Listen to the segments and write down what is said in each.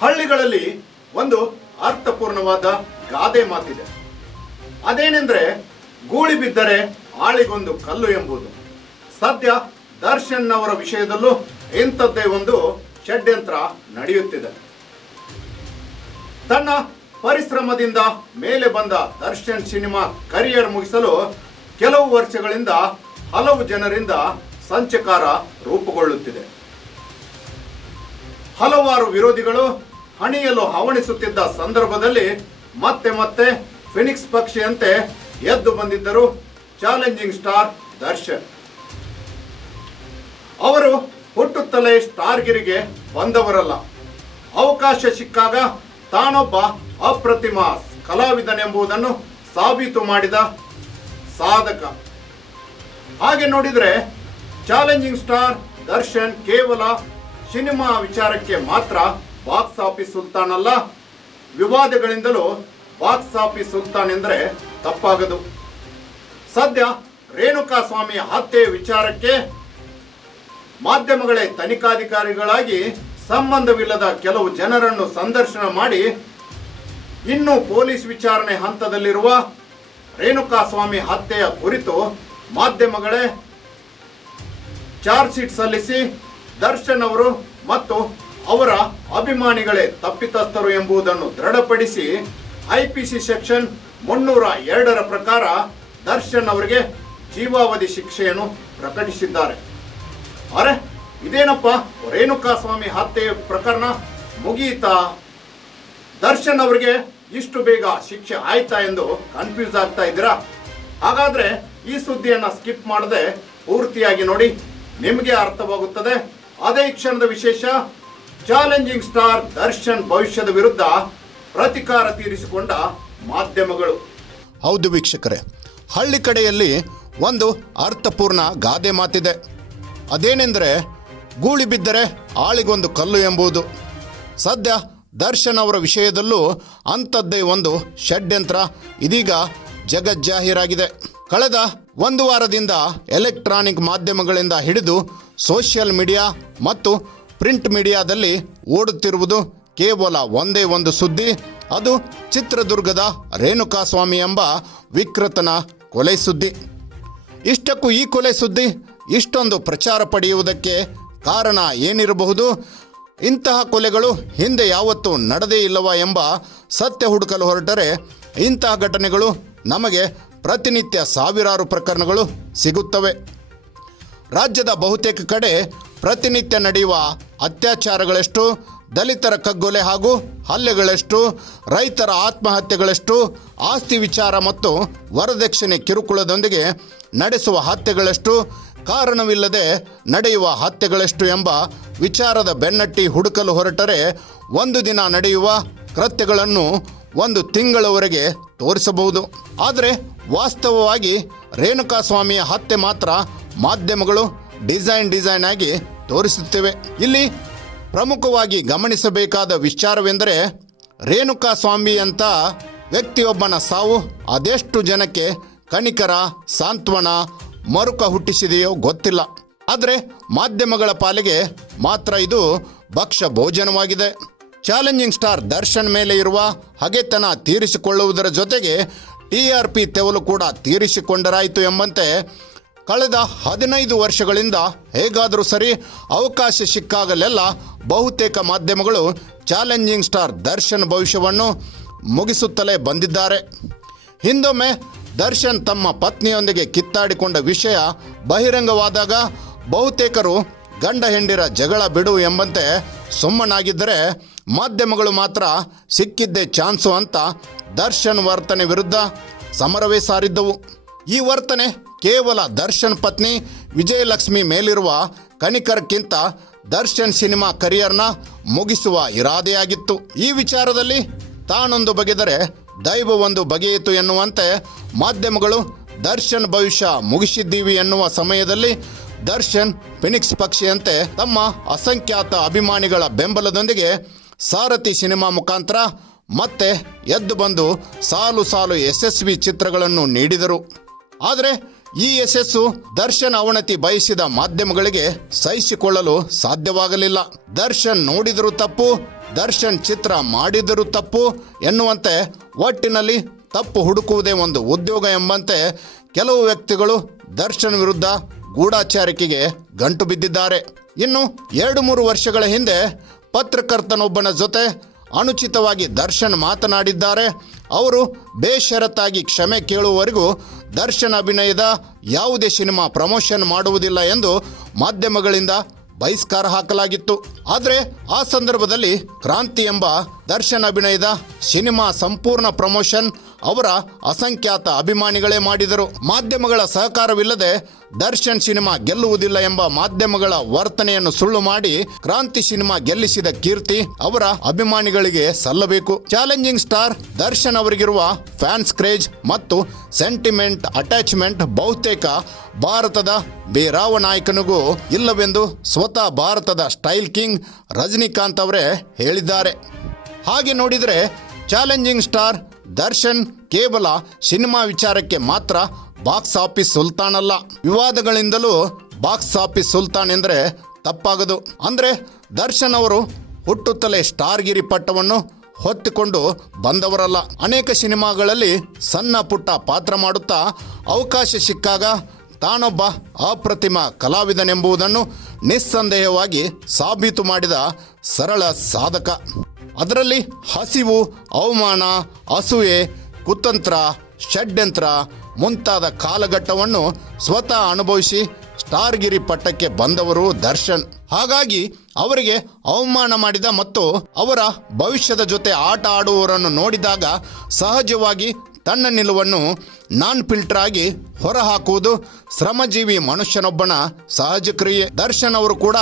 ಹಳ್ಳಿಗಳಲ್ಲಿ ಒಂದು ಅರ್ಥಪೂರ್ಣವಾದ ಗಾದೆ ಮಾತಿದೆ. ಅದೇನೆಂದ್ರೆ, ಗೂಳಿ ಬಿದ್ದರೆ ಆಳಿಗೊಂದು ಕಲ್ಲು ಎಂಬುದು. ಸದ್ಯ ದರ್ಶನ್ ಅವರ ವಿಷಯದಲ್ಲೂ ಇಂಥದ್ದೇ ಒಂದು ಷಡ್ಯಂತ್ರ ನಡೆಯುತ್ತಿದೆ. ತನ್ನ ಪರಿಶ್ರಮದಿಂದ ಮೇಲೆ ಬಂದ ದರ್ಶನ್ ಸಿನಿಮಾ ಕರಿಯರ್ ಮುಗಿಸಲು ಕೆಲವು ವರ್ಷಗಳಿಂದ ಹಲವು ಜನರಿಂದ ಸಂಚಕಾರ ರೂಪುಗೊಳ್ಳುತ್ತಿದೆ. ಹಲವಾರು ವಿರೋಧಿಗಳು ಹಣಿಯಲು ಹವಣಿಸುತ್ತಿದ್ದ ಸಂದರ್ಭದಲ್ಲಿ ಮತ್ತೆ ಮತ್ತೆ ಫಿನಿಕ್ಸ್ ಪಕ್ಷಿಯಂತೆ ಎದ್ದು ಬಂದಿದ್ದರು ಚಾಲೆಂಜಿಂಗ್ ಸ್ಟಾರ್ ದರ್ಶನ್. ಅವರು ಹುಟ್ಟುತ್ತಲೇ ಸ್ಟಾರ್ಗಿರಿಗೆ ಬಂದವರಲ್ಲ. ಅವಕಾಶ ಸಿಕ್ಕಾಗ ತಾನೊಬ್ಬ ಅಪ್ರತಿಮ ಕಲಾವಿದನೆಂಬುದನ್ನು ಸಾಬೀತು ಮಾಡಿದ ಸಾಧಕ. ಹಾಗೆ ನೋಡಿದರೆ ಚಾಲೆಂಜಿಂಗ್ ಸ್ಟಾರ್ ದರ್ಶನ್ ಕೇವಲ ಸಿನಿಮಾ ವಿಚಾರಕ್ಕೆ ಮಾತ್ರ ಬಾಕ್ಸ್ ಆಫೀಸ್ ಸುಲ್ತಾನ್ ಅಲ್ಲ ವಿವಾದಗಳಿಂದಲೂ ಬಾಕ್ಸ್ ಆಫೀಸ್ ಸುಲ್ತಾನ್ ಎಂದರೆ ತಪ್ಪಾಗದು. ಸದ್ಯ ರೇಣುಕಾ ಸ್ವಾಮಿ ಹತ್ಯೆ ವಿಚಾರಕ್ಕೆ ಮಾಧ್ಯಮಗಳೇ ತನಿಖಾಧಿಕಾರಿಗಳಾಗಿ ಸಂಬಂಧವಿಲ್ಲದ ಕೆಲವು ಜನರನ್ನು ಸಂದರ್ಶನ ಮಾಡಿ, ಇನ್ನು ಪೊಲೀಸ್ ವಿಚಾರಣೆ ಹಂತದಲ್ಲಿರುವ ರೇಣುಕಾ ಸ್ವಾಮಿ ಹತ್ಯೆಯ ಕುರಿತು ಮಾಧ್ಯಮಗಳೇ ಚಾರ್ಜ್ ಶೀಟ್ ಸಲ್ಲಿಸಿ ದರ್ಶನ್ ಅವರು ಮತ್ತು ಅವರ ಅಭಿಮಾನಿಗಳೇ ತಪ್ಪಿತಸ್ಥರು ಎಂಬುದನ್ನು ದೃಢಪಡಿಸಿ ಐಪಿಸಿ ಸೆಕ್ಷನ್ ಮುನ್ನೂರ ಎರಡರ ಪ್ರಕಾರ ದರ್ಶನ್ ಅವರಿಗೆ ಜೀವಾವಧಿ ಶಿಕ್ಷೆಯನ್ನು ಪ್ರಕಟಿಸಿದ್ದಾರೆ. ಅರೆ, ಇದೇನಪ್ಪ? ರೇಣುಕಾಸ್ವಾಮಿ ಹತ್ಯೆ ಪ್ರಕರಣ ಮುಗಿಯಿತಾ ದರ್ಶನ್ ಅವರಿಗೆ ಇಷ್ಟು ಬೇಗ ಶಿಕ್ಷೆ ಆಯ್ತಾ ಎಂದು ಕನ್ಫ್ಯೂಸ್ ಆಗ್ತಾ ಇದ್ದೀರಾ? ಹಾಗಾದ್ರೆ ಈ ಸುದ್ದಿಯನ್ನ ಸ್ಕಿಪ್ ಮಾಡದೆ ಪೂರ್ತಿಯಾಗಿ ನೋಡಿ, ನಿಮಗೆ ಅರ್ಥವಾಗುತ್ತದೆ. ಅದೇ ಕ್ಷಣದ ವಿಶೇಷ ಚಾಲೆಂಜಿಂಗ್ ಸ್ಟಾರ್ ದರ್ಶನ್ ಭವಿಷ್ಯದ ವಿರುದ್ಧ ಪ್ರತಿಕಾರ ತೀರಿಸಿಕೊಂಡ ಮಾಧ್ಯಮಗಳು ಹೌದು ವೀಕ್ಷಕರೇ ಹಳ್ಳಿ ಕಡೆಯಲ್ಲಿ ಒಂದು ಅರ್ಥಪೂರ್ಣ ಗಾದೆ ಮಾತಿದೆ ಅದೇನೆಂದರೆ ಗೂಳಿ ಬಿದ್ದರೆ ಆಳಿಗೊಂದು ಕಲ್ಲು ಎಂಬುದು ಸದ್ಯ ದರ್ಶನ್ ಅವರ ವಿಷಯದಲ್ಲೂ ಅಂಥದ್ದೇ ಒಂದು ಷಡ್ಯಂತ್ರ ಇದೀಗ ಜಗಜ್ಜಾಹೀರಾಗಿದೆ. ಕಳೆದ ಒಂದು ವಾರದಿಂದ ಎಲೆಕ್ಟ್ರಾನಿಕ್ ಮಾಧ್ಯಮಗಳಿಂದ ಹಿಡಿದು ಸೋಷಿಯಲ್ ಮೀಡಿಯಾ ಮತ್ತು ಪ್ರಿಂಟ್ ಮೀಡಿಯಾದಲ್ಲಿ ಓಡುತ್ತಿರುವುದು ಕೇವಲ ಒಂದೇ ಒಂದು ಸುದ್ದಿ, ಅದು ಚಿತ್ರದುರ್ಗದ ರೇಣುಕಾಸ್ವಾಮಿ ಎಂಬ ವಿಕೃತನ ಕೊಲೆ ಸುದ್ದಿ. ಇಷ್ಟಕ್ಕೂ ಈ ಕೊಲೆ ಸುದ್ದಿ ಇಷ್ಟೊಂದು ಪ್ರಚಾರ ಪಡೆಯುವುದಕ್ಕೆ ಕಾರಣ ಏನಿರಬಹುದು? ಇಂತಹ ಕೊಲೆಗಳು ಹಿಂದೆ ಯಾವತ್ತೂ ನಡೆದೇ ಇಲ್ಲವಾ ಎಂಬ ಸತ್ಯ ಹುಡುಕಲು ಹೊರಟರೆ ಇಂತಹ ಘಟನೆಗಳು ನಮಗೆ ಪ್ರತಿನಿತ್ಯ ಸಾವಿರಾರು ಪ್ರಕರಣಗಳು ಸಿಗುತ್ತವೆ. ರಾಜ್ಯದ ಬಹುತೇಕ ಕಡೆ ಪ್ರತಿನಿತ್ಯ ನಡೆಯುವ ಅತ್ಯಾಚಾರಗಳೆಷ್ಟು, ದಲಿತರ ಕಗ್ಗೊಲೆ ಹಾಗೂ ಹಲ್ಲೆಗಳೆಷ್ಟು, ರೈತರ ಆತ್ಮಹತ್ಯೆಗಳೆಷ್ಟು, ಆಸ್ತಿ ವಿಚಾರ ಮತ್ತು ವರದಕ್ಷಿಣೆ ಕಿರುಕುಳದೊಂದಿಗೆ ನಡೆಸುವ ಹತ್ಯೆಗಳೆಷ್ಟು, ಕಾರಣವಿಲ್ಲದೆ ನಡೆಯುವ ಹತ್ಯೆಗಳೆಷ್ಟು ಎಂಬ ವಿಚಾರದ ಬೆನ್ನಟ್ಟಿ ಹುಡುಕಲು ಹೊರಟರೆ ಒಂದು ದಿನ ನಡೆಯುವ ಕೃತ್ಯಗಳನ್ನು ಒಂದು ತಿಂಗಳವರೆಗೆ ತೋರಿಸಬಹುದು. ಆದರೆ ವಾಸ್ತವವಾಗಿ ರೇಣುಕಾಸ್ವಾಮಿಯ ಹತ್ಯೆ ಮಾತ್ರ ಮಾಧ್ಯಮಗಳು ಡಿಸೈನ್ ಡಿಸೈನ್ ಆಗಿ ತೋರಿಸುತ್ತೇವೆ. ಇಲ್ಲಿ ಪ್ರಮುಖವಾಗಿ ಗಮನಿಸಬೇಕಾದ ವಿಚಾರವೆಂದರೆ ರೇಣುಕಾ ಸ್ವಾಮಿ ಅಂತ ವ್ಯಕ್ತಿಯೊಬ್ಬನ ಸಾವು ಅದೆಷ್ಟು ಜನಕ್ಕೆ ಕಣಿಕರ ಸಾಂತ್ವನ, ಮರುಕ ಹುಟ್ಟಿಸಿದೆಯೋ ಗೊತ್ತಿಲ್ಲ. ಆದರೆ ಮಾಧ್ಯಮಗಳ ಪಾಲಿಗೆ ಮಾತ್ರ ಇದು ಭಕ್ಷ್ಯ ಭೋಜನವಾಗಿದೆ. ಚಾಲೆಂಜಿಂಗ್ ಸ್ಟಾರ್ ದರ್ಶನ್ ಮೇಲೆ ಇರುವ ಹಗೆತನ ತೀರಿಸಿಕೊಳ್ಳುವುದರ ಜೊತೆಗೆ ಟಿ ಆರ್ ಪಿ ತೆವಲು ಕೂಡ ತೀರಿಸಿಕೊಂಡರಾಯಿತು ಎಂಬಂತೆ ಕಳೆದ ಹದಿನೈದು ವರ್ಷಗಳಿಂದ ಹೇಗಾದರೂ ಸರಿ ಅವಕಾಶ ಸಿಕ್ಕಾಗಲೆಲ್ಲ ಬಹುತೇಕ ಮಾಧ್ಯಮಗಳು ಚಾಲೆಂಜಿಂಗ್ ಸ್ಟಾರ್ ದರ್ಶನ್ ಭವಿಷ್ಯವನ್ನು ಮುಗಿಸುತ್ತಲೇ ಬಂದಿದ್ದಾರೆ. ಹಿಂದೊಮ್ಮೆ ದರ್ಶನ್ ತಮ್ಮ ಪತ್ನಿಯೊಂದಿಗೆ ಕಿತ್ತಾಡಿಕೊಂಡ ವಿಷಯ ಬಹಿರಂಗವಾದಾಗ ಬಹುತೇಕರು ಗಂಡ ಹೆಂಡಿರ ಜಗಳ ಬಿಡು ಎಂಬಂತೆ ಸುಮ್ಮನಾಗಿದ್ದರೆ ಮಾಧ್ಯಮಗಳು ಮಾತ್ರ ಸಿಕ್ಕಿದ್ದೇ ಚಾನ್ಸು ಅಂತ ದರ್ಶನ್ ವರ್ತನೆ ವಿರುದ್ಧ ಸಮರವೇ ಸಾರಿದ್ದವು. ಈ ವರ್ತನೆ ಕೇವಲ ದರ್ಶನ್ ಪತ್ನಿ ವಿಜಯಲಕ್ಷ್ಮಿ ಮೇಲಿರುವ ಕಣಿಕರ್ಗಿಂತ ದರ್ಶನ್ ಸಿನಿಮಾ ಕರಿಯರ್ನ ಮುಗಿಸುವ ಇರಾದೆಯಾಗಿತ್ತು. ಈ ವಿಚಾರದಲ್ಲಿ ತಾನೊಂದು ಬಗೆದರೆ ದೈವ ಒಂದು ಬಗೆಯಿತು ಎನ್ನುವಂತೆ ಮಾಧ್ಯಮಗಳು ದರ್ಶನ್ ಭವಿಷ್ಯ ಮುಗಿಸಿದ್ದೀವಿ ಎನ್ನುವ ಸಮಯದಲ್ಲಿ ದರ್ಶನ್ ಫಿನಿಕ್ಸ್ ಪಕ್ಷಿಯಂತೆ ತಮ್ಮ ಅಸಂಖ್ಯಾತ ಅಭಿಮಾನಿಗಳ ಬೆಂಬಲದೊಂದಿಗೆ ಸಾರಥಿ ಸಿನಿಮಾ ಮುಖಾಂತರ ಮತ್ತೆ ಎದ್ದು ಬಂದು ಸಾಲು ಸಾಲು ಯಶಸ್ವಿ ಚಿತ್ರಗಳನ್ನು ನೀಡಿದರು. ಆದರೆ ಈ ಯಶಸ್ಸು ದರ್ಶನ್ ಅವನತಿ ಬಯಸಿದ ಮಾಧ್ಯಮಗಳಿಗೆ ಸಹಿಸಿಕೊಳ್ಳಲು ಸಾಧ್ಯವಾಗಲಿಲ್ಲ. ದರ್ಶನ್ ನೋಡಿದರೂ ತಪ್ಪು, ದರ್ಶನ್ ಚಿತ್ರ ಮಾಡಿದರೂ ತಪ್ಪು ಎನ್ನುವಂತೆ ಒಟ್ಟಿನಲ್ಲಿ ತಪ್ಪು ಹುಡುಕುವುದೇ ಒಂದು ಉದ್ಯೋಗ ಎಂಬಂತೆ ಕೆಲವು ವ್ಯಕ್ತಿಗಳು ದರ್ಶನ್ ವಿರುದ್ಧ ಗೂಢಾಚಾರಿಕೆಗೆ ಗಂಟು ಬಿದ್ದಿದ್ದಾರೆ. ಇನ್ನು ಎರಡು ಮೂರು ವರ್ಷಗಳ ಹಿಂದೆ ಪತ್ರಕರ್ತನೊಬ್ಬನ ಜೊತೆ ಅನುಚಿತವಾಗಿ ದರ್ಶನ್ ಮಾತನಾಡಿದ್ದಾರೆ. ಅವರು ಬೇಷರತ್ತಾಗಿ ಕ್ಷಮೆ ಕೇಳುವವರೆಗೂ ದರ್ಶನ್ ಅಭಿನಯದ ಯಾವುದೇ ಸಿನಿಮಾ ಪ್ರಮೋಷನ್ ಮಾಡುವುದಿಲ್ಲ ಎಂದು ಮಾಧ್ಯಮಗಳಿಂದ ಬಹಿಷ್ಕಾರ ಹಾಕಲಾಗಿತ್ತು. ಆದರೆ ಆ ಸಂದರ್ಭದಲ್ಲಿ ಕ್ರಾಂತಿ ಎಂಬ ದರ್ಶನ್ ಅಭಿನಯದ ಸಿನಿಮಾ ಸಂಪೂರ್ಣ ಪ್ರಮೋಷನ್ ಅವರ ಅಸಂಖ್ಯಾತ ಅಭಿಮಾನಿಗಳೇ ಮಾಡಿದರು. ಮಾಧ್ಯಮಗಳ ಸಹಕಾರವಿಲ್ಲದೆ ದರ್ಶನ್ ಸಿನಿಮಾ ಗೆಲ್ಲುವುದಿಲ್ಲ ಎಂಬ ಮಾಧ್ಯಮಗಳ ವರ್ತನೆಯನ್ನು ಸುಳ್ಳು ಮಾಡಿ ಕ್ರಾಂತಿ ಸಿನಿಮಾ ಗೆಲ್ಲಿಸಿದ ಕೀರ್ತಿ ಅವರ ಅಭಿಮಾನಿಗಳಿಗೆ ಸಲ್ಲಬೇಕು. ಚಾಲೆಂಜಿಂಗ್ ಸ್ಟಾರ್ ದರ್ಶನ್ ಅವರಿಗಿರುವ ಫ್ಯಾನ್ಸ್ ಕ್ರೇಜ್ ಮತ್ತು ಸೆಂಟಿಮೆಂಟ್ ಅಟ್ಯಾಚ್ಮೆಂಟ್ ಬಹುತೇಕ ಭಾರತದ ಬೇರಾವ ನಾಯಕನಿಗೂ ಇಲ್ಲವೆಂದು ಸ್ವತಃ ಭಾರತದ ಸ್ಟೈಲ್ ಕಿಂಗ್ ರಜನಿಕಾಂತ್ ಅವರೇ ಹೇಳಿದ್ದಾರೆ. ಹಾಗೆ ನೋಡಿದರೆ ಚಾಲೆಂಜಿಂಗ್ ಸ್ಟಾರ್ ದರ್ಶನ್ ಕೇವಲ ಸಿನಿಮಾ ವಿಚಾರಕ್ಕೆ ಮಾತ್ರ ಬಾಕ್ಸ್ ಆಫೀಸ್ ಸುಲ್ತಾನ್ ಅಲ್ಲ ವಿವಾದಗಳಿಂದಲೂ ಬಾಕ್ಸ್ ಆಫೀಸ್ ಸುಲ್ತಾನ್ ಎಂದರೆ ತಪ್ಪಾಗದು. ಅಂದರೆ ದರ್ಶನ್ ಅವರು ಹುಟ್ಟುತ್ತಲೇ ಸ್ಟಾರ್ಗಿರಿ ಪಟ್ಟವನ್ನು ಹೊತ್ತುಕೊಂಡು ಬಂದವರಲ್ಲ. ಅನೇಕ ಸಿನಿಮಾಗಳಲ್ಲಿ ಸಣ್ಣ ಪುಟ್ಟ ಪಾತ್ರ ಮಾಡುತ್ತಾ ಅವಕಾಶ ಸಿಕ್ಕಾಗ ತಾನೊಬ್ಬ ಅಪ್ರತಿಮ ಕಲಾವಿದನೆಂಬುದನ್ನು ನಿಸ್ಸಂದೇಹವಾಗಿ ಸಾಬೀತು ಮಾಡಿದ ಸರಳ ಸಾಧಕ. ಅದರಲ್ಲಿ ಹಸಿವು, ಅವಮಾನ, ಅಸೂಯೆ, ಕುತಂತ್ರ, ಷಡ್ಯಂತ್ರ ಮುಂತಾದ ಕಾಲಘಟ್ಟವನ್ನು ಸ್ವತಃ ಅನುಭವಿಸಿ ಸ್ಟಾರ್ಗಿರಿ ಪಟ್ಟಕ್ಕೆ ಬಂದವರು ದರ್ಶನ್. ಹಾಗಾಗಿ ಅವರಿಗೆ ಅವಮಾನ ಮಾಡಿದ ಮತ್ತು ಅವರ ಭವಿಷ್ಯದ ಜೊತೆ ಆಟ ಆಡುವವರನ್ನು ನೋಡಿದಾಗ ಸಹಜವಾಗಿ ತನ್ನ ನಿಲುವನ್ನು ನಾನ್ ಫಿಲ್ಟರ್ ಆಗಿ ಹೊರಹಾಕುವುದು ಶ್ರಮಜೀವಿ ಮನುಷ್ಯನೊಬ್ಬನ ಸಹಜ ಕ್ರಿಯೆ. ದರ್ಶನ್ ಅವರು ಕೂಡ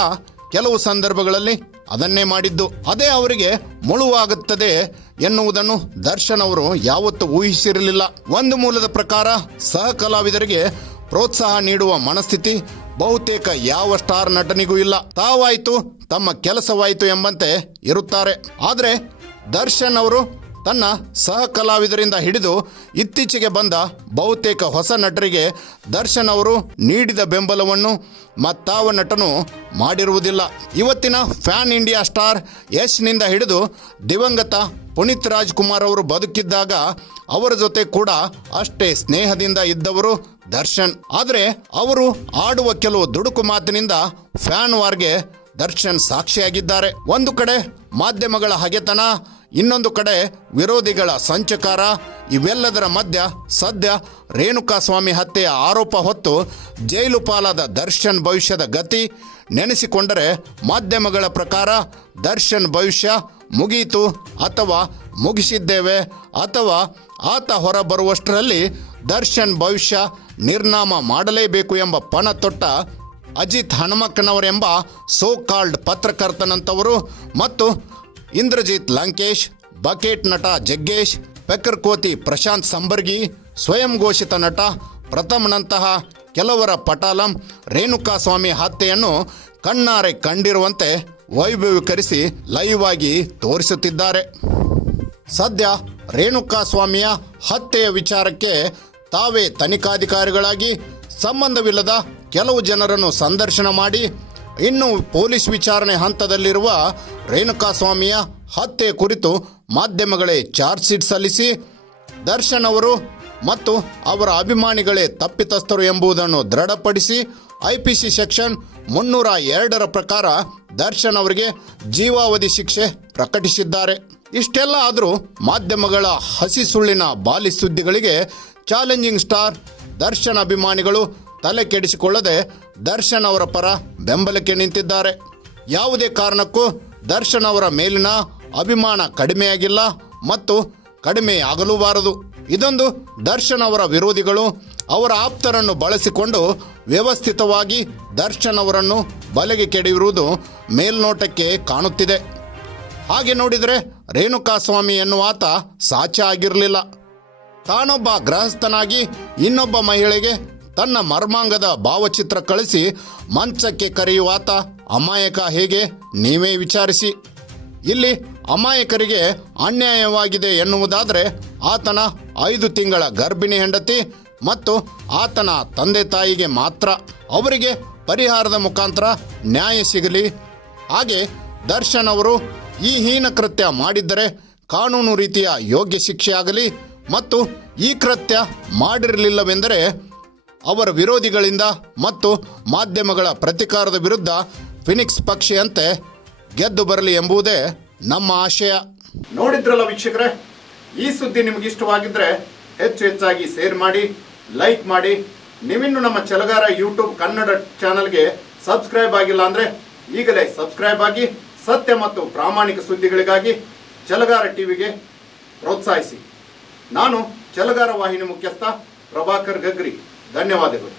ಕೆಲವು ಸಂದರ್ಭಗಳಲ್ಲಿ ಅದನ್ನೇ ಮಾಡಿದ್ದು. ಅದೇ ಅವರಿಗೆ ಮುಳುವಾಗುತ್ತದೆ ಎನ್ನುವುದನ್ನು ದರ್ಶನ್ ಅವರು ಯಾವತ್ತೂ ಊಹಿಸಿರಲಿಲ್ಲ. ಒಂದು ಮೂಲದ ಪ್ರಕಾರ ಸಹ ಕಲಾವಿದರಿಗೆ ಪ್ರೋತ್ಸಾಹ ನೀಡುವ ಮನಸ್ಥಿತಿ ಬಹುತೇಕ ಯಾವ ಸ್ಟಾರ್ ನಟನಿಗೂ ಇಲ್ಲ. ತಾವಾಯಿತು ತಮ್ಮ ಕೆಲಸವಾಯಿತು ಎಂಬಂತೆ ಇರುತ್ತಾರೆ. ಆದರೆ ದರ್ಶನ್ ಅವರು ತನ್ನ ಸಹ ಕಲಾವಿದರಿಂದ ಹಿಡಿದು ಇತ್ತೀಚೆಗೆ ಬಂದ ಬಹುತೇಕ ಹೊಸ ನಟರಿಗೆ ದರ್ಶನ್ ಅವರು ನೀಡಿದ ಬೆಂಬಲವನ್ನು ಮತ್ತಾವ ನಟನು ಮಾಡಿರುವುದಿಲ್ಲ. ಇವತ್ತಿನ ಫ್ಯಾನ್ ಇಂಡಿಯಾ ಸ್ಟಾರ್ ಯಶ್ನಿಂದ ಹಿಡಿದು ದಿವಂಗತ ಪುನೀತ್ ರಾಜ್ಕುಮಾರ್ ಅವರು ಬದುಕಿದ್ದಾಗ ಅವರ ಜೊತೆ ಕೂಡ ಅಷ್ಟೇ ಸ್ನೇಹದಿಂದ ಇದ್ದವರು ದರ್ಶನ್. ಆದರೆ ಅವರು ಆಡುವ ಕೆಲವು ದುಡುಕು ಮಾತಿನಿಂದ ಫ್ಯಾನ್ ವಾರ್ಗೆ ದರ್ಶನ್ ಸಾಕ್ಷಿಯಾಗಿದ್ದಾರೆ. ಒಂದು ಕಡೆ ಮಾಧ್ಯಮಗಳ ಹಗೆತನ ಇನ್ನೊಂದು ಕಡೆ ವಿರೋಧಿಗಳ ಸಂಚಕಾರ, ಇವೆಲ್ಲದರ ಮಧ್ಯ ಸದ್ಯ ರೇಣುಕಾಸ್ವಾಮಿ ಹತ್ಯೆಯ ಆರೋಪ ಹೊತ್ತು ಜೈಲು ಪಾಲಾದ ದರ್ಶನ್ ಭವಿಷ್ಯದ ಗತಿ ನೆನೆಸಿಕೊಂಡರೆ ಮಾಧ್ಯಮಗಳ ಪ್ರಕಾರ ದರ್ಶನ್ ಭವಿಷ್ಯ ಮುಗಿಯಿತು ಅಥವಾ ಮುಗಿಸಿದ್ದೇವೆ ಅಥವಾ ಆತ ಹೊರಬರುವಷ್ಟರಲ್ಲಿ ದರ್ಶನ್ ಭವಿಷ್ಯ ನಿರ್ನಾಮ ಮಾಡಲೇಬೇಕು ಎಂಬ ಪಣ ತೊಟ್ಟ ಅಜಿತ್ ಹನುಮಕ್ಕನವರೆಂಬ ಸೋ ಕಾಲ್ಡ್ ಪತ್ರಕರ್ತನಂತವರು ಮತ್ತು ಇಂದ್ರಜಿತ್ ಲಂಕೇಶ್, ಬಕೆಟ್ ನಟ ಜಗ್ಗೇಶ್, ಪೆಕ್ಕರ್ ಕೋತಿ ಪ್ರಶಾಂತ್ ಸಂಬರ್ಗಿ, ಸ್ವಯಂ ಘೋಷಿತ ನಟ ಪ್ರಥಮ್ನಂತಹ ಕೆಲವರ ಪಟಾಲಂ ರೇಣುಕಾಸ್ವಾಮಿ ಹತ್ಯೆಯನ್ನು ಕಣ್ಣಾರೆ ಕಂಡಿರುವಂತೆ ವೈಭವೀಕರಿಸಿ ಲೈವ್ ಆಗಿ ತೋರಿಸುತ್ತಿದ್ದಾರೆ. ಸದ್ಯ ರೇಣುಕಾಸ್ವಾಮಿಯ ಹತ್ಯೆಯ ವಿಚಾರಕ್ಕೆ ತಾವೇ ತನಿಖಾಧಿಕಾರಿಗಳಾಗಿ ಸಂಬಂಧವಿಲ್ಲದ ಕೆಲವು ಜನರನ್ನು ಸಂದರ್ಶನ ಮಾಡಿ ಇನ್ನು ಪೊಲೀಸ್ ವಿಚಾರಣೆ ಹಂತದಲ್ಲಿರುವ ರೇಣುಕಾಸ್ವಾಮಿಯ ಹತ್ಯೆ ಕುರಿತು ಮಾಧ್ಯಮಗಳೇ ಚಾರ್ಜ್ ಶೀಟ್ ಸಲ್ಲಿಸಿ ದರ್ಶನ್ ಅವರು ಮತ್ತು ಅವರ ಅಭಿಮಾನಿಗಳೇ ತಪ್ಪಿತಸ್ಥರು ಎಂಬುದನ್ನು ದೃಢಪಡಿಸಿ ಐಪಿಸಿ ಸೆಕ್ಷನ್ ಮುನ್ನೂರ ಎರಡರ ಪ್ರಕಾರ ದರ್ಶನ್ ಅವರಿಗೆ ಜೀವಾವಧಿ ಶಿಕ್ಷೆ ಪ್ರಕಟಿಸಿದ್ದಾರೆ. ಇಷ್ಟೆಲ್ಲ ಆದರೂ ಮಾಧ್ಯಮಗಳ ಹಸಿ ಸುಳ್ಳಿನ ಬಾಲಿ ಸುದ್ದಿಗಳಿಗೆ ಚಾಲೆಂಜಿಂಗ್ ಸ್ಟಾರ್ ದರ್ಶನ್ ಅಭಿಮಾನಿಗಳು ತಲೆ ಕೆಡಿಸಿಕೊಳ್ಳದೆ ದರ್ಶನ್ ಅವರ ಪರ ಬೆಂಬಲಕ್ಕೆ ನಿಂತಿದ್ದಾರೆ. ಯಾವುದೇ ಕಾರಣಕ್ಕೂ ದರ್ಶನ್ ಅವರ ಮೇಲಿನ ಅಭಿಮಾನ ಕಡಿಮೆಯಾಗಿಲ್ಲ ಮತ್ತು ಕಡಿಮೆಯಾಗಲೂಬಾರದು. ಇದೊಂದು ದರ್ಶನ್ ಅವರ ವಿರೋಧಿಗಳು ಅವರ ಆಪ್ತರನ್ನು ಬಳಸಿಕೊಂಡು ವ್ಯವಸ್ಥಿತವಾಗಿ ದರ್ಶನ್ ಅವರನ್ನು ಬಲೆಗೆ ಕೆಡಿಯುವುದು ಮೇಲ್ನೋಟಕ್ಕೆ ಕಾಣುತ್ತಿದೆ. ಹಾಗೆ ನೋಡಿದರೆ ರೇಣುಕಾಸ್ವಾಮಿ ಎನ್ನುವಾತ ಸಾಚ ಆಗಿರಲಿಲ್ಲ. ತಾನೊಬ್ಬ ಗೃಹಸ್ಥನಾಗಿ ಇನ್ನೊಬ್ಬ ಮಹಿಳೆಗೆ ತನ್ನ ಮರ್ಮಾಂಗದ ಭಾವಚಿತ್ರ ಕಳಿಸಿ ಮಂಚಕ್ಕೆ ಕರೆಯುವಾತ ಅಮಾಯಕ ಹೇಗೆ? ನೀವೇ ವಿಚಾರಿಸಿ. ಇಲ್ಲಿ ಅಮಾಯಕರಿಗೆ ಅನ್ಯಾಯವಾಗಿದೆ ಎನ್ನುವುದಾದರೆ ಆತನ ಐದು ತಿಂಗಳ ಗರ್ಭಿಣಿ ಹೆಂಡತಿ ಮತ್ತು ಆತನ ತಂದೆ ತಾಯಿಗೆ ಮಾತ್ರ ಅವರಿಗೆ ಪರಿಹಾರದ ಮುಖಾಂತರ ನ್ಯಾಯ ಸಿಗಲಿ. ಹಾಗೆ ದರ್ಶನ್ ಅವರು ಈ ಹೀನ ಕೃತ್ಯ ಮಾಡಿದ್ದರೆ ಕಾನೂನು ರೀತಿಯ ಯೋಗ್ಯ ಶಿಕ್ಷೆಯಾಗಲಿ ಮತ್ತು ಈ ಕೃತ್ಯ ಮಾಡಿರಲಿಲ್ಲವೆಂದರೆ ಅವರ ವಿರೋಧಿಗಳಿಂದ ಮತ್ತು ಮಾಧ್ಯಮಗಳ ಪ್ರತಿಕಾರದ ವಿರುದ್ಧ ಫಿನಿಕ್ಸ್ ಪಕ್ಷಿಯಂತೆ ಗೆದ್ದು ಬರಲಿ ಎಂಬುದೇ ನಮ್ಮ ಆಶಯ. ನೋಡಿದ್ರಲ್ಲ ವೀಕ್ಷಕರೇ, ಈ ಸುದ್ದಿ ನಿಮ್ಗೆ ಇಷ್ಟವಾಗಿದ್ರೆ ಹೆಚ್ಚು ಹೆಚ್ಚಾಗಿ ಶೇರ್ ಮಾಡಿ ಲೈಕ್ ಮಾಡಿ. ನೀವಿನ್ನು ನಮ್ಮ ಚಲಗಾರ ಯೂಟ್ಯೂಬ್ ಕನ್ನಡ ಚಾನಲ್ಗೆ ಸಬ್ಸ್ಕ್ರೈಬ್ ಆಗಿಲ್ಲ ಅಂದರೆ ಈಗಲೇ ಸಬ್ಸ್ಕ್ರೈಬ್ ಆಗಿ, ಸತ್ಯ ಮತ್ತು ಪ್ರಾಮಾಣಿಕ ಸುದ್ದಿಗಳಿಗಾಗಿ ಚಲಗಾರ ಟಿವಿಗೆ ಪ್ರೋತ್ಸಾಹಿಸಿ. ನಾನು ಚಲಗಾರ ವಾಹಿನಿ ಮುಖ್ಯಸ್ಥ ಪ್ರಭಾಕರ್ ಗಗ್ರಿ. ಧನ್ಯವಾದಗಳು